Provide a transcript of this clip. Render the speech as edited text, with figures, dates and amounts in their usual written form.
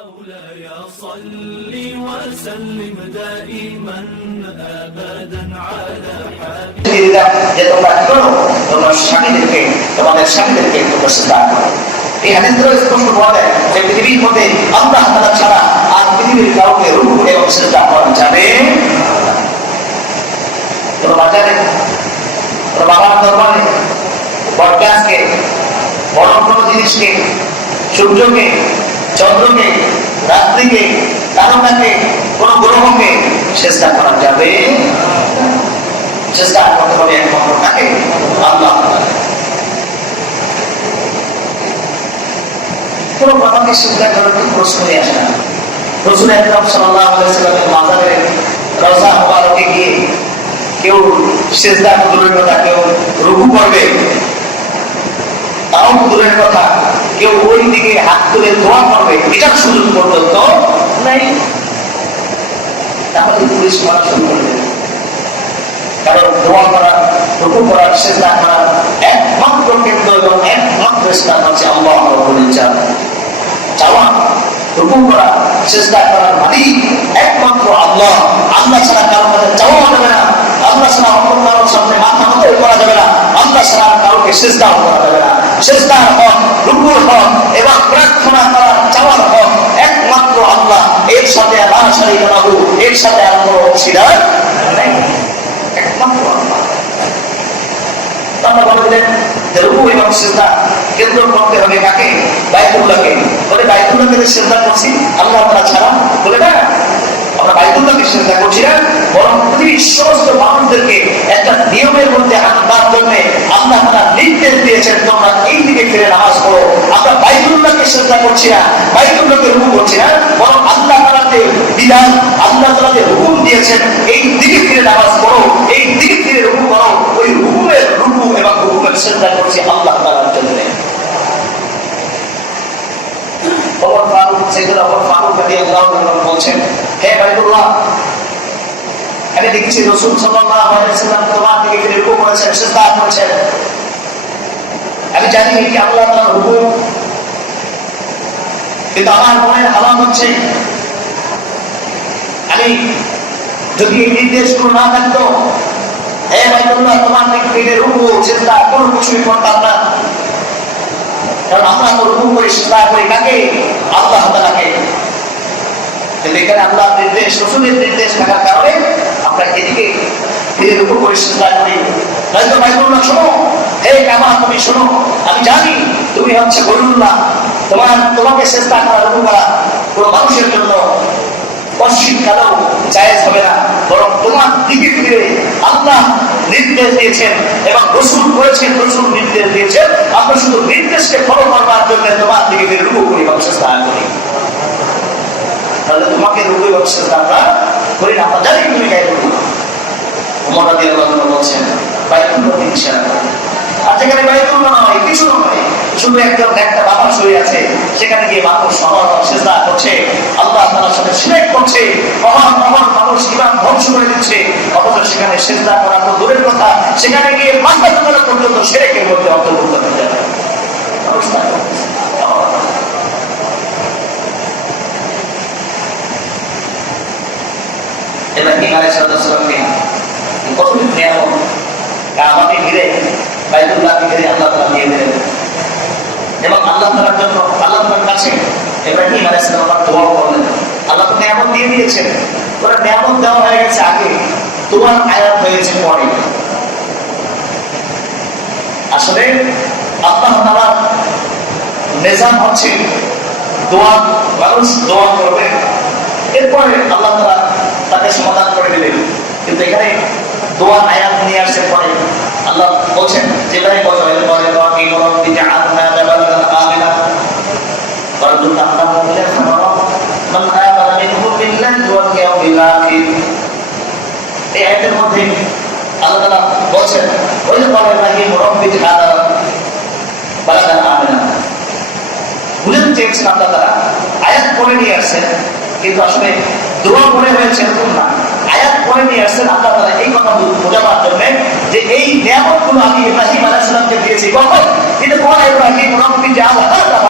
مولاي صل وسلم دائما ابدا على حبيبك যে তোমরা কি করো তোমার স্বামীদেরকে তোমাদের স্বামীদেরকে তোমরা সিজদা করো। এই হাদিসে স্পষ্ট বলা যায় যে পৃথিবীর মধ্যে আল্লাহ তাআলা ছাড়া আর পৃথিবীর কাউকে রুকু এবং সিজদা করা যাবে না। তোমরা বাজারে তোমরা বাবার দরবারে বটগাছকে বড় কোনো জিনিসকে সূর্যকে চন্দ্রকে রাত্রিকে তারকাকে কোন গ্রহকে সিজদা করা যাবে সিজদা করতে হবে একমাত্র তাকে আল্লাহ। কোন বাবাকে সিজদা করার কোনো প্রশ্নই আসে না। রাসূল আকরাম সাল্লাল্লাহু আলাইহি ওয়াসাল্লামের মাজারে রওজা মুবারকে গিয়ে কেউ সিজদা দূরের কথা কেউ রুকু করবে তাও দূরের কথা কেউ ওই দিকে হাত তুলে দোয়া করবে এটার সুযোগ পর্যন্ত নাই। তাহলে পুলিশ মারা শুরু করবে, কারণ দোয়া করা রুকু করা সিজদা করা একমাত্র কেন্দ্র এবং একমাত্র স্থান হচ্ছে আল্লাহ রাব্বুল ইজ্জত। চাওয়া রুকু করা সিজদা করার মালিক একমাত্র আল্লাহ। আল্লাহ ছাড়া কারো কাছে চাওয়া যাবে না, আল্লাহ ছাড়া অন্য কারোর সামনে মাথা নত করা যাবে না, আল্লাহ ছাড়া কাউকে সিজদাও করা যাবে না। সিজদার হক, রুকুর হক এবং প্রার্থনা করার চাওয়ার হক একমাত্র আল্লাহ। এর সাথে লা শারীকা লাহু, এর সাথে আর কোনো অংশীদার নেই, একমাত্র আল্লাহ। আমরা বলে দিলেন যে রুকু এবং সিজদা কেন্দ্র করতে হবে কাকে? বাইতুল্লাহকে। বলে বাইতুল্লাহকে সিজদা করছি আল্লাহ তাআলা ছাড়া? বলে না, আমরা বাইতুল্লাহকে সিজদা করছি না, বরং পৃথিবীর সমস্ত মানুষদেরকে একটা নিয়মের মধ্যে আনবার জন্য আল্লাহ তাআলা নির্দেশ দিয়েছেন তোমরা এই দিকে ফিরে নামাজ পড়ো। আমরা বাইতুল্লাহকে সিজদা করছি না, বাইতুল্লাহকে রুকু করছি না, বরং আল্লাহ তাআলা যে বিধান, আল্লাহ তাআলা যে হুকুম দিয়েছেন এই দিকে ফিরে নামাজ পড়ো, এই দিকে ফিরে রুকু করো, ওই হুকুমের রুকু এবং হুকুমের সিজদা করছি আল্লাহ তাআলার জন্য। ওমর ফারুক, সাইয়েদনা ওমর ফারুক রাদিয়াল্লাহু আনহু বলছেন, হে বাইতুল্লাহ, আমি দেখছি রাসূল সাল্লাল্লাহু আলাইহি ওয়াসাল্লাম তোমার দিকে ফিরে রুকু করেছেন, সিজদা করেছেন। আমি জানি এটি আল্লাহ তাআলার হুকুম, কিন্তু আমার মনের হালাত হচ্ছে আমি যদি এই নির্দেশগুলো না থাকতো, হে বাইতুল্লাহ তোমার দিকে ফিরে রুকু সিজদা কোনো কিছুই করতাম না। কারণ আমরা তো রুকু করি সিজদা করি কাকে? আল্লাহ তাআলাকে। কিন্তু এখানে আল্লাহর নির্দেশ, রাসূলের নির্দেশ থাকার কারণে আমরা এদিকে ফিরে রুকু করি সিজদা করি। নয়তো বাইতুল্লাহ শোনো, হে কাবা তুমি শোনো, আমি জানি তুমি হচ্ছে গয়রুল্লাহ, তোমাকে সিজদা করা রুকু করা কোনো মানুষের জন্য অস্বীকারও জায়েজ হবে না, বরং তোমার দিকে ফিরে আল্লাহ নির্দেশ দিয়েছেন এবং রাসূল করেছেন, রাসূল নির্দেশ দিয়েছেন, আমরা শুধু নির্দেশকে ফলো করবার জন্য তোমার দিকে ফিরে রুকু করি এবং সিজদা করি। তাহলে তোমাকে রুকু এবং সিজদা আমরা করি না, আমরা জানি তুমি গায়ে রুকু। ওমর রাদিয়াল্লাহু আনহু বলছেন বাইতুল্লাহকে ইশারা করে। আর যেখানে বাইতুল্লাহ নয়, কিছু নয়, শুধু একটা বাবা শুয়ে আছে, সেখানে গিয়ে মানুষ সিজদা করছে, আল্লাহ তাআলার সাথে শিরক করছে, মহান মহান মানুষ ইমান ধ্বংস করে দিচ্ছে, অথচ সেখানে সিজদা করা তো দূরের কথা, সেখানে গিয়ে মাথা তোলা পর্যন্ত শিরকের মধ্যে অন্তর্ভুক্ত হয়ে যাবে। ইব্রাহিম আলাইহিস সালামকে কত নিয়ামত কাবাকে ঘিরে, বাইতুল্লাহকে ঘিরে আল্লাহ তাআলা দিয়ে দিলেন এবং আল্লাহ তাআলার জন্য আল্লাহ তাআলার কাছে ইব্রাহিম আলাইহিস সালাম দোয়া করলেন। আল্লাহ তো নিয়ামত দিয়ে দিয়েছেন, ওরা নিয়ামত দেওয়া হয়ে গেছে আগে, তোমার আয়াত হয়েছে পরে। আসলে আল্লাহ তাআলার নিজাম হচ্ছে দোয়া, মানুষ দোয়া করবে, এরপরে আল্লাহ তাআলা তাকে সমাধান করে দিলেন। কিন্তু এখানে দোয়ার আয়াত নিয়ে আসছে পরে আল্লাহ বলছেন যেটাই বলে বলে কি রব্বি জাআলনা জাবালান আমিনা ওয়ারযুকনা মিনাল সামারাত মান আমানা মিনহুম বিল্লাহি ওয়াল ইয়াউমিল আখির। এই আয়াতের মধ্যে আল্লাহ তাআলা বলছেন ওই যে বলে কি রব্বি জাআলনা জাবালান আমিনা, বুঝেন চেয়েছেন আল্লাহ তাআলা আয়াত পড়ে নিয়ে আসছেন, কিন্তু আসলে দোয়া পড়ে হয়েছে এরকম না, আয়াত পড়ে নিয়ে আসছেন আল্লাহ তাআলা এই কথা বোঝাবার জন্য যে এই নিয়ামতগুলো আমি ইব্রাহিম আলাইহিস সালামকে দিয়েছি। কখন? কিন্তু কোন ইব্রাহিম রব্বি জাআলনা